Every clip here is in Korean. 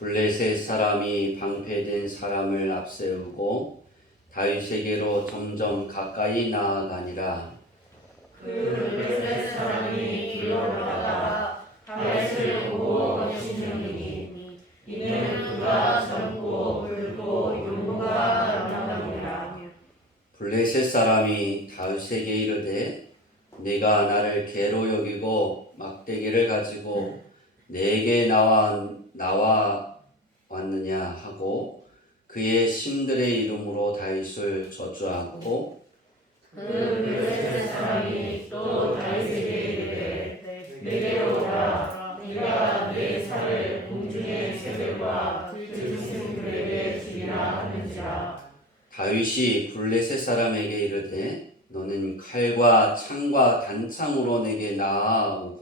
블레셋 사람이 방패된 사람을 앞세우고 다윗에게로 점점 가까이 나아가니라. 그 블레셋 사람이 길러가다가 다윗을 보고 신명이니 이는 그가 젊고 붉고 용모가 남다니라. 블레셋 사람이 다윗에게 이르되 네가 나를 개로 여기고 막대기를 가지고 내게 나와 왔느냐 하고 그의 신들의 이름으로 다윗을 저주하고 그 블레셋 사람이 또 다윗에게 이르되 내게로 오라. 네가 내 살을 공중의 새들과 들짐승들에게 주리라 하는지라. 다윗이 블레셋 사람에게 이르되 너는 칼과 창과 단창으로 내게 나아오거니와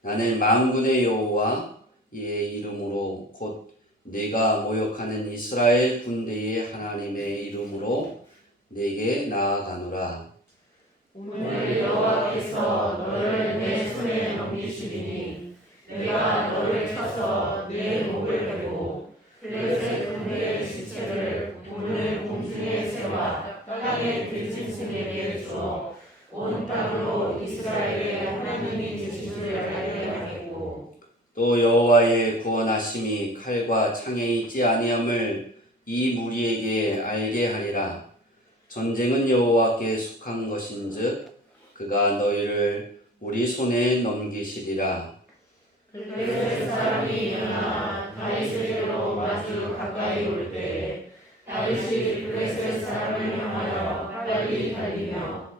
나는 만군의 여호와 이의 이름으로 곧 네가 모욕하는 이스라엘 군대의 하나님의 이름으로 내게 나아가노라. 오늘 여호와께서 너를 내 손에 넘기시리니 내가 너를 쳐서 내 목을 베고 블레셋 군대의 시체를 오늘 공중의 새와 땅의 들짐승에게 주어 온 땅으로 이스라엘의 하나님이 주신 줄 알게 하겠고 또 여호와의 구원하심이 칼과 창에 있지 아니함을 이 무리에게 알게 하리라. 전쟁은 여호와께 속한 것인즉 그가 너희를 우리 손에 넘기시리라. 블레셋 사람이 일어나 다윗에게로 마주 가까이 올 때 다윗이 블레셋 사람을 향하여 빨리 달리며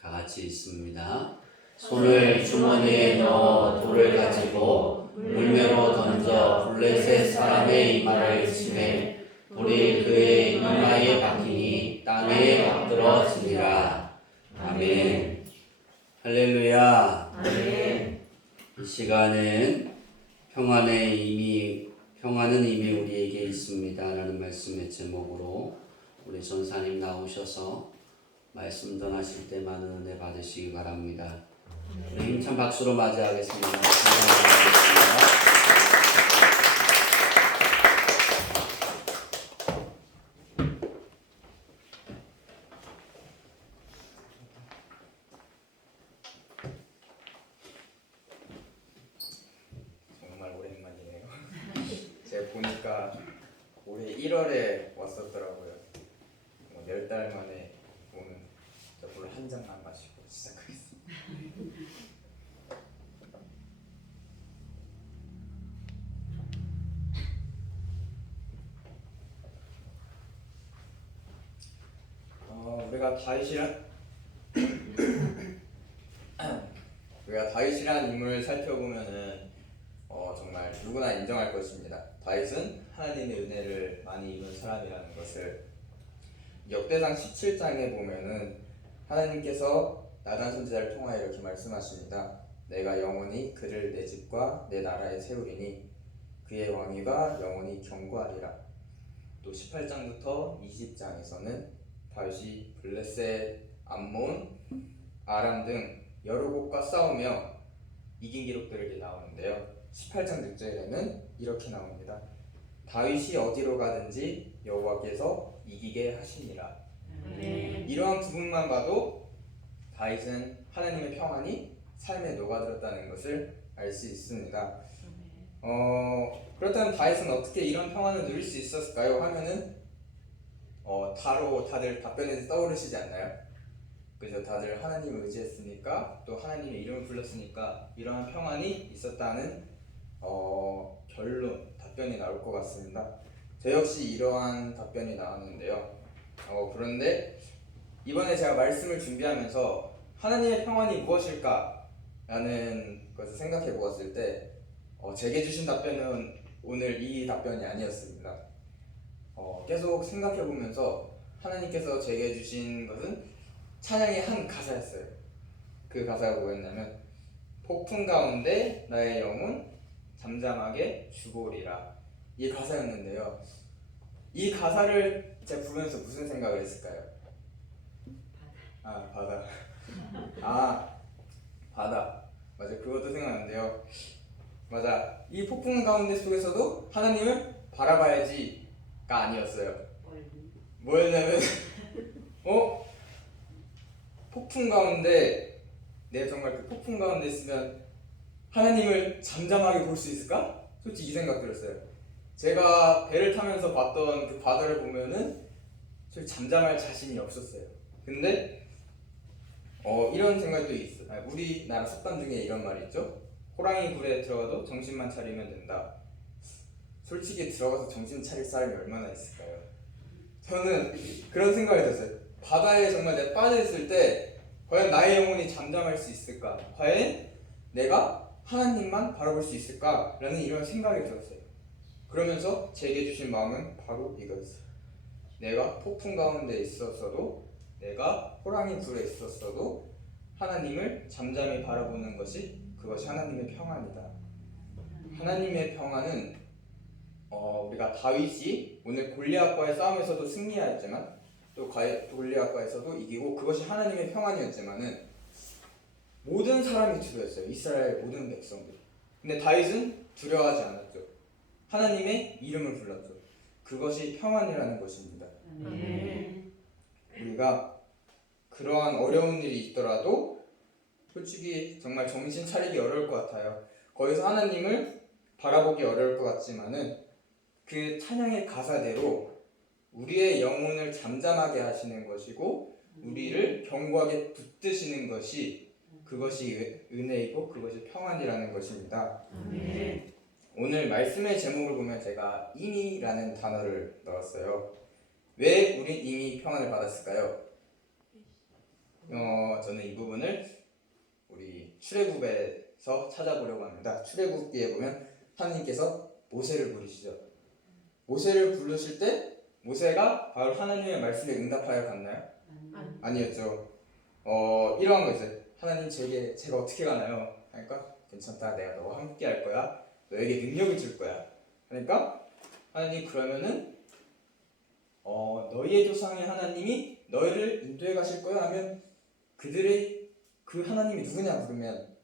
다 같이 있습니다. 손을 주머니에 넣어 돌을 가지고 물매로 던져 블레셋 사람의 이마를 치매 돌이 그의 이마에 박히니 땅에 엎드러지니라. 아멘. 할렐루야. 아멘. 이 시간은 평안은 이미 우리에게 있습니다라는 말씀의 제목으로 우리 전사님 나오셔서 말씀 전하실 때 많은 은혜 받으시기 바랍니다. 우리 힘찬 박수로 맞이하겠습니다. 감사합니다. 정말 오랜만이네요. 제가 보니까 올해 1월에 왔었더라고요. 10달 만에 오는 저 물 한 잔만 마시고 시작하겠습니다. 우리가 다윗이란 인물을 살펴보면은 정말 누구나 인정할 것입니다. 다윗은 하나님의 은혜를 많이 입은 사람이라는 것을 역대상 17장에 보면은 하나님께서 나단 선지자를 통하여 이렇게 말씀하십니다. 내가 영원히 그를 내 집과 내 나라에 세우리니 그의 왕위가 영원히 견고하리라. 또 18장부터 20장에서는 다윗이 블레셋, 암몬, 아람 등 여러 곳과 싸우며 이긴 기록들이 나오는데요. 18장 6절에는 이렇게 나옵니다. 다윗이 어디로 가든지 여호와께서 이기게 하시니라. 이러한 부분만 봐도 다윗은 하나님의 평안이 삶에 녹아들었다는 것을 알 수 있습니다. 그렇다면 다윗은 어떻게 이런 평안을 누릴 수 있었을까요? 하면은 다들 답변에서 떠오르시지 않나요? 그죠? 다들 하나님을 의지했으니까 또 하나님의 이름을 불렀으니까 이러한 평안이 있었다는 답변이 나올 것 같습니다. 저 역시 이러한 답변이 나왔는데요. 그런데 이번에 제가 말씀을 준비하면서 하나님의 평안이 무엇일까? 라는 것을 생각해 보았을 때 제게 주신 답변은 오늘 이 답변이 아니었습니다. 계속 생각해 보면서 하나님께서 제게 주신 것은 찬양의 한 가사였어요. 그 가사가 뭐였냐면 폭풍 가운데 나의 영혼 잠잠하게 죽으리라. 이 가사였는데요. 이 가사를 제가 부르면서 무슨 생각을 했을까요? 바다. 바다. 맞아요. 그것도 생각나는데요. 맞아. 이 폭풍 가운데 속에서도 하나님을 바라봐야지가 아니었어요. 뭐였냐면 폭풍 가운데 내가 정말 그 폭풍 가운데 있으면 하나님을 잠잠하게 볼 수 있을까? 솔직히 이 생각 들었어요. 제가 배를 타면서 봤던 그 바다를 보면은 솔직히 잠잠할 자신이 없었어요. 근데 이런 생각도 있어. 우리나라 속담 중에 이런 말이 있죠. 호랑이 굴에 들어가도 정신만 차리면 된다. 솔직히 들어가서 정신 차릴 사람이 얼마나 있을까요? 저는 그런 생각이 들었어요. 바다에 정말 내가 빠져있을 때 과연 나의 영혼이 잠잠할 수 있을까? 과연 내가 하나님만 바라볼 수 있을까? 라는 이런 생각이 들었어요. 그러면서 제게 주신 마음은 바로 이거였어요. 내가 폭풍 가운데 있었어도, 내가 호랑이 굴에 있었어도 하나님을 잠잠히 바라보는 것이, 그것이 하나님의 평안이다. 하나님의 평안은 우리가 다윗이 오늘 골리앗과의 싸움에서도 승리하였지만 또 골리앗과에서도 이기고, 그것이 하나님의 평안이었지만은 모든 사람이 두려웠어요. 이스라엘 모든 백성들. 근데 다윗은 두려워하지 않았죠. 하나님의 이름을 불렀죠. 그것이 평안이라는 것입니다. 우리가 그러한 어려운 일이 있더라도 솔직히 정말 정신 차리기 어려울 것 같아요. 거기서 하나님을 바라보기 어려울 것 같지만은 그 찬양의 가사대로 우리의 영혼을 잠잠하게 하시는 것이고 우리를 견고하게 붙드시는 것이, 그것이 은혜이고 그것이 평안이라는 것입니다. 오늘 말씀의 제목을 보면 제가 이미라는 단어를 넣었어요. 왜 우린 이미 평안을 받았을까요? 저는 이 부분을 우리 출애굽에서 찾아보려고 합니다. 출애굽기에 보면 하나님께서 모세를 부르시죠. 모세를 부르실 때 모세가 바로 하나님의 말씀에 응답하여 갔나요? 아니었죠. 이러한 거 있어요. 하나님 제가 어떻게 가나요? 그러니까 괜찮다. 내가 너와 함께 할 거야. 너에게 능력을 줄 거야. 그러니까 하나님 그러면은 너희의 조상의 하나님이 너희를 인도해 가실 거야 하면 그들의 그 하나님이 누구냐 물으면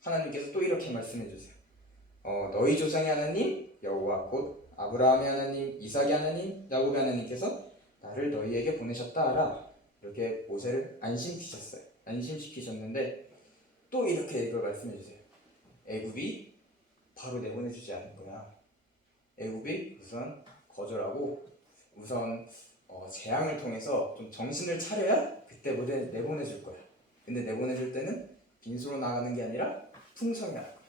하나님께서 또 이렇게 말씀해 주세요. 너희 조상의 하나님 여호와 곧 아브라함의 하나님, 이삭의 하나님, 야곱의 하나님께서 나를 너희에게 보내셨다 하라. 이렇게 모세를 안심시키셨는데 또 이렇게 이걸 말씀해 주세요. 애굽이 바로 내보내주지 않을 거야. 애굽이 우선 거절하고 우선 재앙을 통해서 좀 정신을 차려야 그때 내보내줄 거야. 근데 내보내줄 때는 빈수로 나가는 게 아니라 풍성히 할 거야.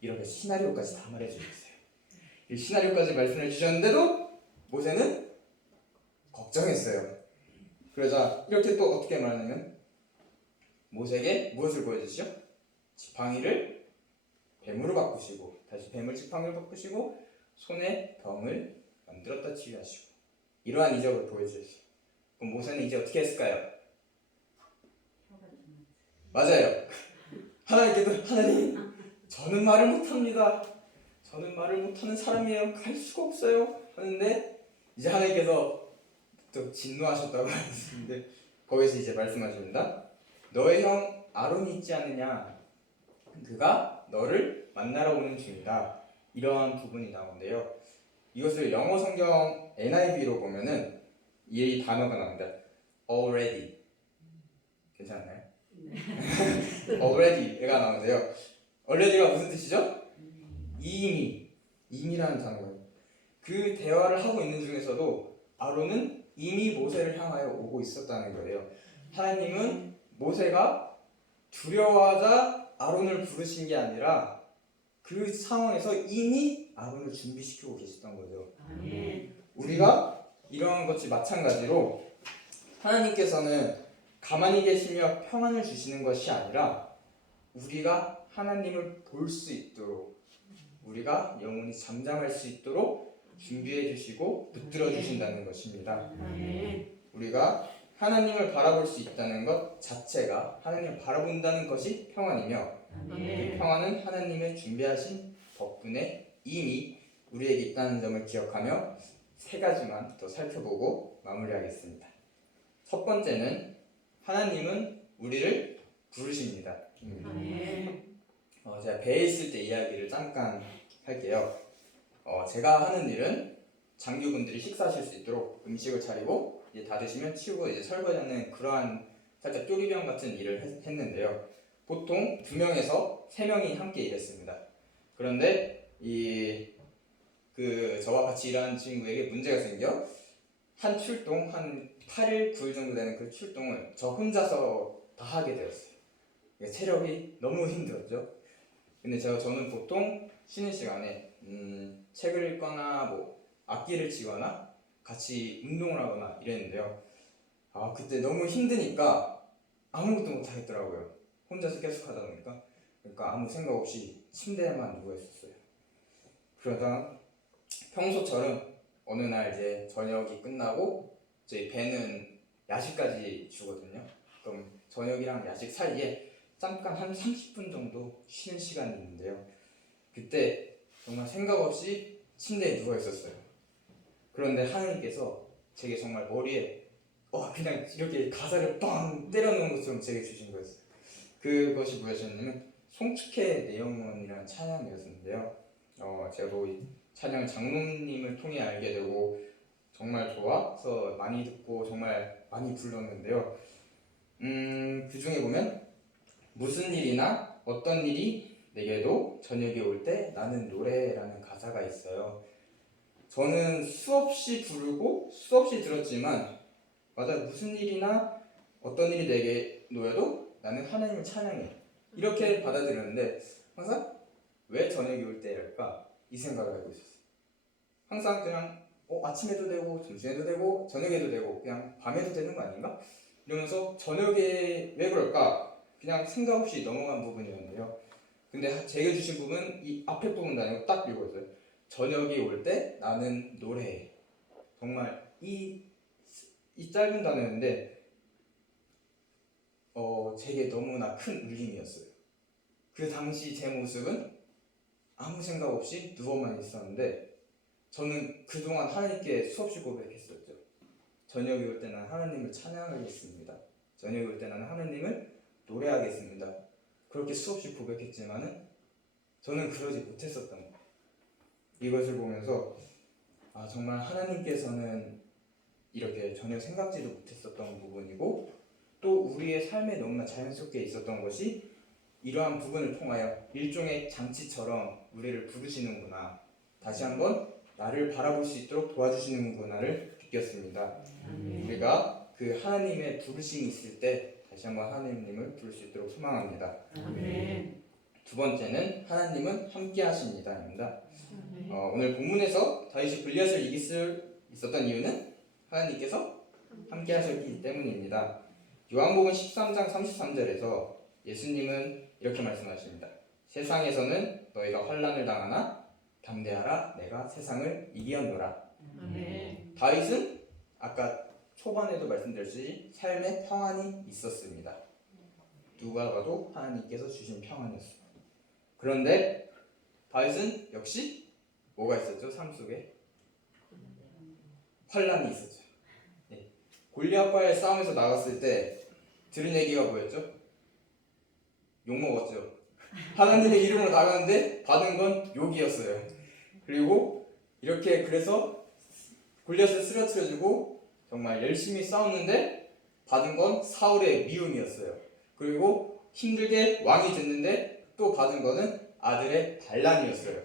이렇게 시나리오까지 다 말해주고 있어요. 이 시나리오까지 말씀해 주셨는데도 모세는 걱정했어요. 그러자 이렇게 또 어떻게 말하냐면 모세에게 무엇을 보여주시죠? 지팡이를 뱀으로 바꾸시고 다시 뱀을 지팡이로 바꾸시고 손에 병을 만들었다 치유하시고 이러한 이적을 보여주셨어요. 그럼 모세는 이제 어떻게 했을까요? 맞아요. 하나님 저는 말을 못합니다. 저는 말을 못하는 사람이에요. 갈 수가 없어요. 하는데 이제 하나님께서 또 진노하셨다고 하는데 거기서 이제 말씀하십니다. 너의 형 아론이 있지 않느냐? 그가 너를 만나러 오는 중이다. 이러한 부분이 나오는데요. 이것을 영어 성경 NIV로 보면은 이 단어가 나옵니다. Already. 괜찮나요? Already가 나오는데요. Already가 무슨 뜻이죠? 이미라는 단어예요. 그 대화를 하고 있는 중에서도 아론은 이미 모세를 향하여 오고 있었다는 거예요. 하나님은 모세가 두려워하자 아론을 부르신 게 아니라 그 상황에서 이미 아론을 준비시키고 계셨던 거죠. 우리가 이러한 것이 마찬가지로 하나님께서는 가만히 계시며 평안을 주시는 것이 아니라 우리가 하나님을 볼 수 있도록, 우리가 영혼이 잠잠할 수 있도록 준비해 주시고 붙들어 주신다는 것입니다. 우리가 하나님을 바라볼 수 있다는 것 자체가, 하나님을 바라본다는 것이 평안이며 그 평안은 하나님의 준비하신 덕분에 이미 우리에게 있다는 점을 기억하며 세 가지만 더 살펴보고 마무리하겠습니다. 첫 번째는 하나님은 우리를 부르십니다. 제가 배에 있을 때 이야기를 잠깐 할게요. 제가 하는 일은 장교분들이 식사하실 수 있도록 음식을 차리고 이제 다 드시면 치우고 이제 설거지하는 그러한 살짝 쪼리병 같은 일을 했는데요. 보통 2명에서 3명이 함께 일했습니다. 그런데 저와 같이 일하는 친구에게 문제가 생겨 한 출동, 한 8일, 9일 정도 되는 그 출동을 저 혼자서 다 하게 되었어요. 체력이 너무 힘들었죠. 근데 저는 보통 쉬는 시간에 책을 읽거나 뭐 악기를 치거나 같이 운동을 하거나 이랬는데요. 그때 너무 힘드니까 아무것도 못 하겠더라고요. 혼자서 계속 하다 보니까. 그러니까 아무 생각 없이 침대에만 누워 있었어요. 그러다 평소처럼 어느 날 이제 저녁이 끝나고 저희 배는 야식까지 주거든요. 그럼 저녁이랑 야식 사이에 잠깐 한 30분 정도 쉬는 시간이 있는데요. 그때 정말 생각 없이 침대에 누워 있었어요. 그런데 하나님께서 제게 정말 머리에 그냥 이렇게 가사를 빵 때려놓은 것처럼 제게 주신 거였어요. 그것이 뭐였냐면 송축해 내영원이라는 찬양이었는데요. 제가 이 찬양을 장로님을 통해 알게 되고 정말 좋아서 많이 듣고 정말 많이 불렀는데요. 그 중에 보면 무슨 일이나 어떤 일이 내게도 저녁이 올 때 나는 노래라는 가사가 있어요. 저는 수없이 부르고 수없이 들었지만 맞아 무슨 일이나 어떤 일이 내게 놓여도 나는 하나님을 찬양해 이렇게 받아들였는데 항상 왜 저녁이 올 때일까 이 생각을 하고 있었어요. 항상 그냥 아침에도 되고 점심에도 되고 저녁에도 되고 그냥 밤에도 되는 거 아닌가? 이러면서 저녁에 왜 그럴까? 그냥 생각 없이 넘어간 부분이었는데요. 근데 제게 주신 부분 이 앞에 부분도 아니고 딱 이거였어요. 저녁이 올 때 나는 노래해. 정말 이 짧은 단어였는데 제게 너무나 큰 울림이었어요. 그 당시 제 모습은 아무 생각 없이 누워만 있었는데 저는 그동안 하나님께 수없이 고백했었죠. 저녁이 올 때 나는 하나님을 찬양하겠습니다. 저녁이 올 때 나는 하나님을 노래하겠습니다. 그렇게 수없이 고백했지만은 저는 그러지 못했었던 거예요. 이것을 보면서 정말 하나님께서는 이렇게 전혀 생각지도 못했었던 부분이고 또 우리의 삶에 너무나 자연스럽게 있었던 것이 이러한 부분을 통하여 일종의 장치처럼 우리를 부르시는구나. 다시 한번 나를 바라볼 수 있도록 도와주시는구나를 느꼈습니다. 우리가 그 하나님의 부르심이 있을 때 다시 한번 하나님을 부를 수 있도록 소망합니다. 두 번째는 하나님은 함께 하십니다입니다. 오늘 본문에서 다윗이 골리앗을 이길 수 있었던 이유는 하나님께서 함께 하셨기 때문입니다. 요한복음 13장 33절에서 예수님은 이렇게 말씀하십니다. 세상에서는 너희가 환난을 당하나 담대하라 내가 세상을 이기었노라. 다윗은 아까 초반에도 말씀드렸듯이 삶에 평안이 있었습니다. 누가 봐도 하나님께서 주신 평안이었습니다. 그런데 다윗은 역시 뭐가 있었죠? 삶 속에 환난이 있었죠. 골리앗과의 싸움에서 나갔을 때 들은 얘기가 뭐였죠? 욕먹었죠. 하나님의 이름으로 나갔는데 받은 건 욕이었어요. 그리고 이렇게 그래서 골리앗을 쓰러뜨려주고 정말 열심히 싸웠는데 받은 건 사울의 미움이었어요. 그리고 힘들게 왕이 됐는데 또 받은 거는 아들의 반란이었어요.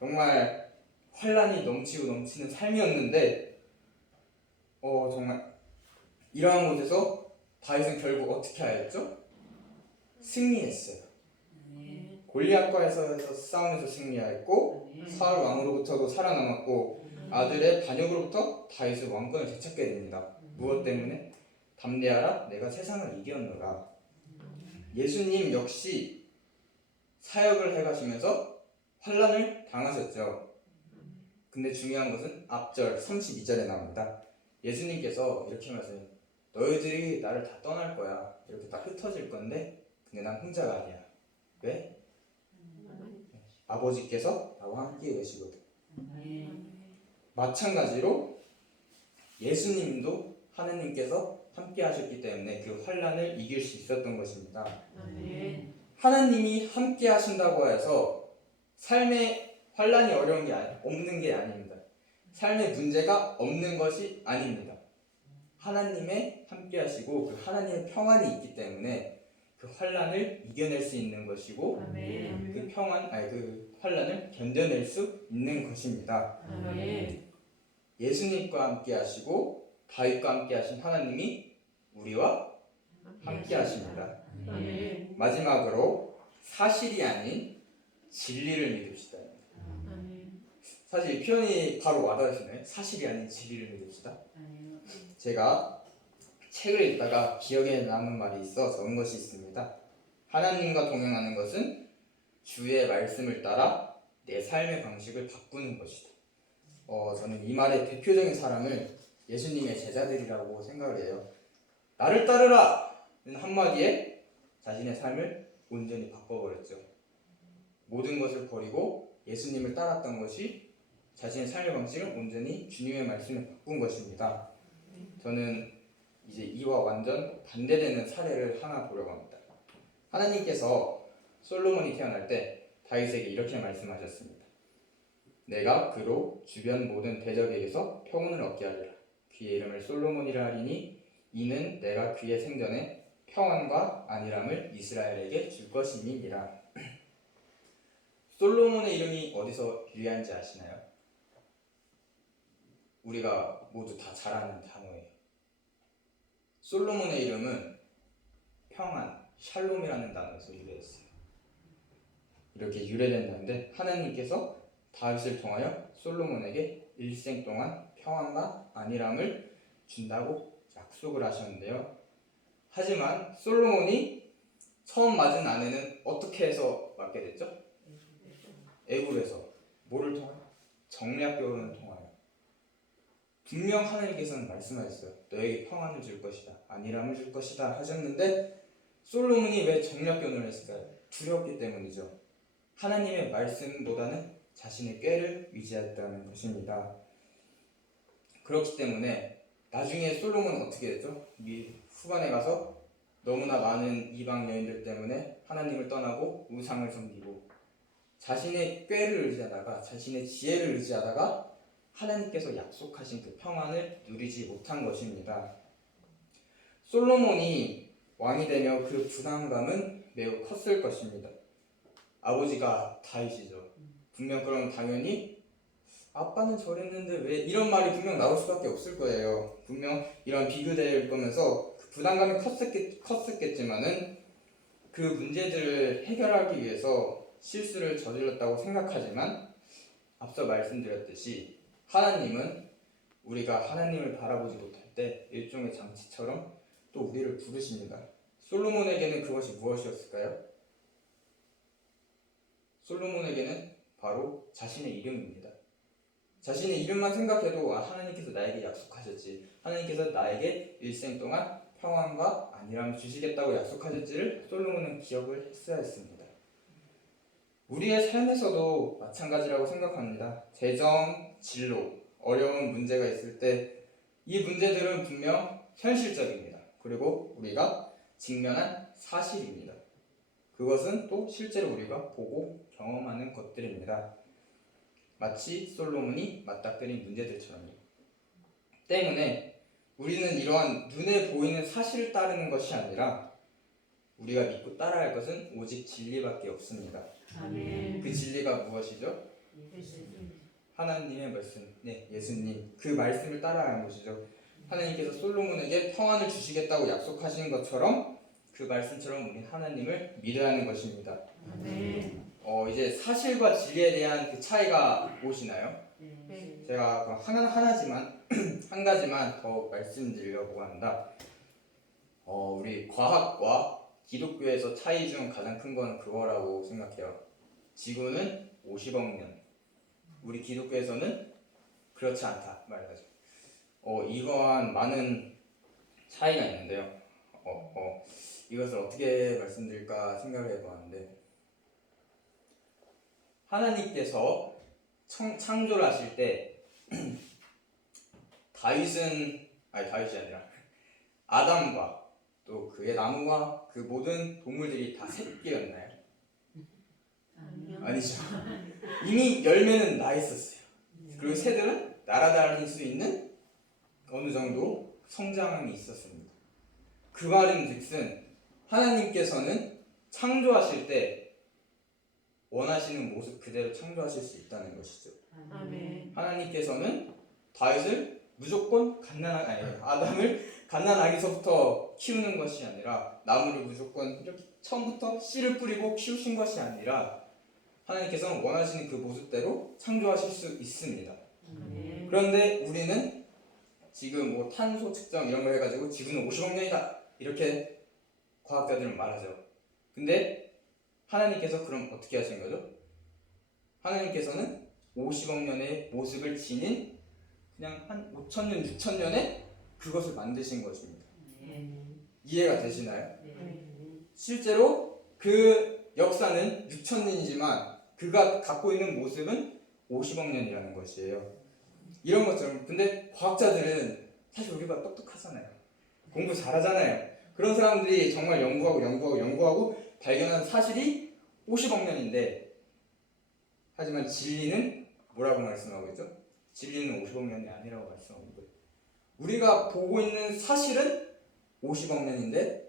정말 환란이 넘치고 넘치는 삶이었는데 정말 이러한 곳에서 다윗은 결국 어떻게 하였죠? 승리했어요. 골리앗과에서 싸움에서 승리하였고 사울 왕으로부터도 살아남았고 아들의 반역으로부터 다윗의 왕권을 되찾게 됩니다. 무엇 때문에? 담대하라 내가 세상을 이겼노라. 예수님 역시 사역을 해가시면서 환난을 당하셨죠. 근데 중요한 것은 앞절 32절에 나옵니다. 예수님께서 이렇게 말씀해요. 너희들이 나를 다 떠날 거야. 이렇게 다 흩어질 건데 근데 난 혼자가 아니야. 왜? 아버지께서 나와 함께 계시거든. 마찬가지로 예수님도 하나님께서 함께 하셨기 때문에 그 환난을 이길 수 있었던 것입니다. 하나님이 함께 하신다고 해서 삶에 환란이 어려운 게 없는 게 아닙니다. 삶의 문제가 없는 것이 아닙니다. 하나님의 함께 하시고 그 하나님의 평안이 있기 때문에 그 환란을 이겨낼 수 있는 것이고 아멘. 그 환란을 견뎌낼 수 있는 것입니다. 아멘. 예수님과 함께 하시고 다윗과 함께 하신 하나님이 우리와 함께 하십니다. 아멘. 마지막으로 사실이 아닌 진리를 믿읍시다. 아멘. 사실 이 표현이 바로 와닿으시네. 사실이 아닌 진리를 믿읍시다. 제가 책을 읽다가 기억에 남은 말이 있어 적은 것이 있습니다. 하나님과 동행하는 것은 주의 말씀을 따라 내 삶의 방식을 바꾸는 것이다. 저는 이 말의 대표적인 사람을 예수님의 제자들이라고 생각을 해요. 나를 따르라! 는 한마디에 자신의 삶을 온전히 바꿔버렸죠. 모든 것을 버리고 예수님을 따랐던 것이 자신의 삶의 방식을 온전히 주님의 말씀에 바꾼 것입니다. 저는 이제 이와 완전 반대되는 사례를 하나 보려고 합니다. 하나님께서 솔로몬이 태어날 때 다윗에게 이렇게 말씀하셨습니다. 내가 그로 주변 모든 대적에게서 평온을 얻게 하리라. 그의 이름을 솔로몬이라 하리니 이는 내가 그의 생전에 평안과 안일함을 이스라엘에게 줄 것임이니라. 솔로몬의 이름이 어디서 유래한지 아시나요? 우리가 모두 다 잘 아는 단어예요. 솔로몬의 이름은 평안, 샬롬이라는 단어에서 유래했어요. 이렇게 유래된다는데 하나님께서 다윗을 통하여 솔로몬에게 일생 동안 평안과 안일함을 준다고 약속을 하셨는데요. 하지만 솔로몬이 처음 맞은 아내는 어떻게 해서 맞게 됐죠? 애굽에서. 뭐를 통하여? 정략 결혼을 통하여. 분명 하나님께서는 말씀하셨어요. 너에게 평안을 줄 것이다. 안일함을 줄 것이다 하셨는데 솔로몬이 왜 정략 결혼을 했을까요? 두려웠기 때문이죠. 하나님의 말씀보다는 자신의 꾀를 의지했다는 것입니다. 그렇기 때문에 나중에 솔로몬은 어떻게 됐죠? 후반에 가서 너무나 많은 이방 여인들 때문에 하나님을 떠나고 우상을 섬기고 자신의 꾀를 의지하다가 자신의 지혜를 의지하다가 하나님께서 약속하신 그 평안을 누리지 못한 것입니다. 솔로몬이 왕이 되며 그 부담감은 매우 컸을 것입니다. 아버지가 다윗이죠. 분명 그럼 당연히 아빠는 저랬는데 왜 이런 말이 분명 나올 수밖에 없을 거예요. 분명 이런 비교될 거면서 그 부담감이 컸었겠지만은 그 문제들을 해결하기 위해서 실수를 저질렀다고 생각하지만 앞서 말씀드렸듯이 하나님은 우리가 하나님을 바라보지 못할 때 일종의 장치처럼 또 우리를 부르십니다. 솔로몬에게는 그것이 무엇이었을까요? 솔로몬에게는 바로 자신의 이름입니다. 자신의 이름만 생각해도 하나님께서 나에게 약속하셨지, 하나님께서 나에게 일생 동안 평안과 안일함을 주시겠다고 약속하셨지를 솔로몬은 기억을 했어야 했습니다. 우리의 삶에서도 마찬가지라고 생각합니다. 재정, 진로, 어려운 문제가 있을 때 이 문제들은 분명 현실적입니다. 그리고 우리가 직면한 사실입니다. 그것은 또 실제로 우리가 보고 경험하는 것들입니다. 마치 솔로몬이 맞닥뜨린 문제들처럼요. 때문에 우리는 이러한 눈에 보이는 사실을 따르는 것이 아니라 우리가 믿고 따라야 할 것은 오직 진리밖에 없습니다. 아멘. 그 진리가 무엇이죠? 하나님의 말씀, 예수님, 그 말씀을 따라야 하는 것이죠. 하나님께서 솔로몬에게 평안을 주시겠다고 약속하신 것처럼 그 말씀처럼 우리 하나님을 믿어야 하는 것입니다. 아멘. 이제 사실과 진리에 대한 그 차이가 보시나요? 네. 제가 하나지만 한 가지만 더 말씀드리려고 합니다. 우리 과학과 기독교에서 차이 중 가장 큰 건 그거라고 생각해요. 지구는 50억 년, 우리 기독교에서는 그렇지 않다 말하죠. 이러한 많은 차이가 있는데요. 이것을 어떻게 말씀드릴까 생각을 해보았는데, 하나님께서 창조를 하실 때 다윗이 아니라 아담과 또 그의 나무와 그 모든 동물들이 다 새끼였나요? 아니죠. 이미 열매는 나 있었어요. 그리고 새들은 날아다닐 수 있는 어느 정도 성장함이 있었습니다. 그 말인즉슨 하나님께서는 창조하실 때 원하시는 모습 그대로 창조하실 수 있다는 것이죠. 아멘. 하나님께서는 다윗을 무조건 아담을 갓난아기서부터 키우는 것이 아니라 나무를 무조건 이렇게 처음부터 씨를 뿌리고 키우신 것이 아니라 하나님께서는 원하시는 그 모습대로 창조하실 수 있습니다. 아멘. 그런데 우리는 지금 뭐 탄소 측정 이런 거 해가지고 지구는 50억 년이다 이렇게 과학자들은 말하죠. 근데 하나님께서 그럼 어떻게 하신 거죠? 하나님께서는 50억 년의 모습을 지닌 그냥 한 5천년, 6천년에 그것을 만드신 것입니다. 이해가 되시나요? 실제로 그 역사는 6천년이지만 그가 갖고 있는 모습은 50억 년이라는 것이에요. 이런 것처럼. 근데 과학자들은 사실 우리가 똑똑하잖아요. 공부 잘하잖아요. 그런 사람들이 정말 연구하고 발견한 사실이 50억 년인데, 하지만 진리는 뭐라고 말씀하고 있죠? 진리는 50억 년이 아니라고 말씀하고 있고요. 우리가 보고 있는 사실은 50억 년인데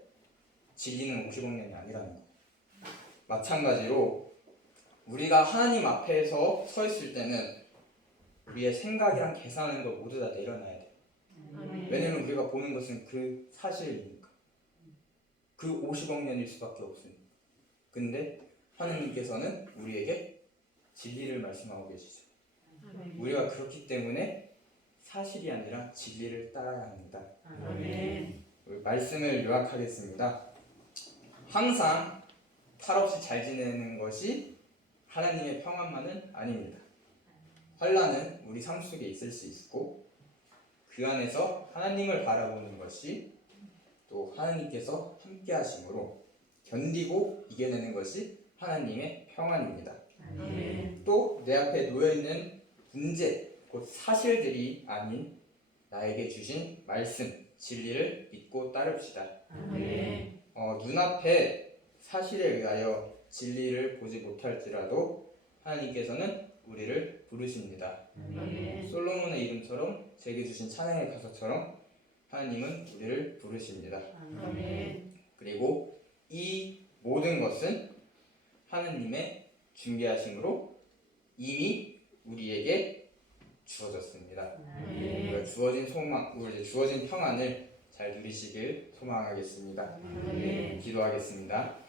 진리는 50억 년이 아니라는 거예요. 마찬가지로 우리가 하나님 앞에서 서 있을 때는 우리의 생각이랑 계산하는 거 모두 다 내려놔야 돼요. 왜냐면 우리가 보는 것은 그 사실이니까. 그 50억 년일 수밖에 없습니다. 근데 하나님께서는 우리에게 진리를 말씀하고 계시죠. 우리가 그렇기 때문에 사실이 아니라 진리를 따라야 합니다. 아멘. 말씀을 요약하겠습니다. 항상 탈 없이 잘 지내는 것이 하나님의 평안만은 아닙니다. 환난은 우리 삶 속에 있을 수 있고 그 안에서 하나님을 바라보는 것이 또 하나님께서 함께 하심으로 견디고 이겨내는 것이 하나님의 평안입니다. 아멘. 또 내 앞에 놓여있는 문제, 곧 사실들이 아닌 나에게 주신 말씀, 진리를 믿고 따릅시다. 아멘. 눈앞에 사실에 의하여 진리를 보지 못할지라도 하나님께서는 우리를 부르십니다. 아멘. 솔로몬의 이름처럼 제게 주신 찬양의 가사처럼 하나님은 우리를 부르십니다. 아멘. 그리고 이 모든 것은 하나님의 준비하심으로 이미 우리에게 주어졌습니다. 아멘. 주어진 소망, 우리 주어진 평안을 잘 누리시길 소망하겠습니다. 아멘. 기도하겠습니다.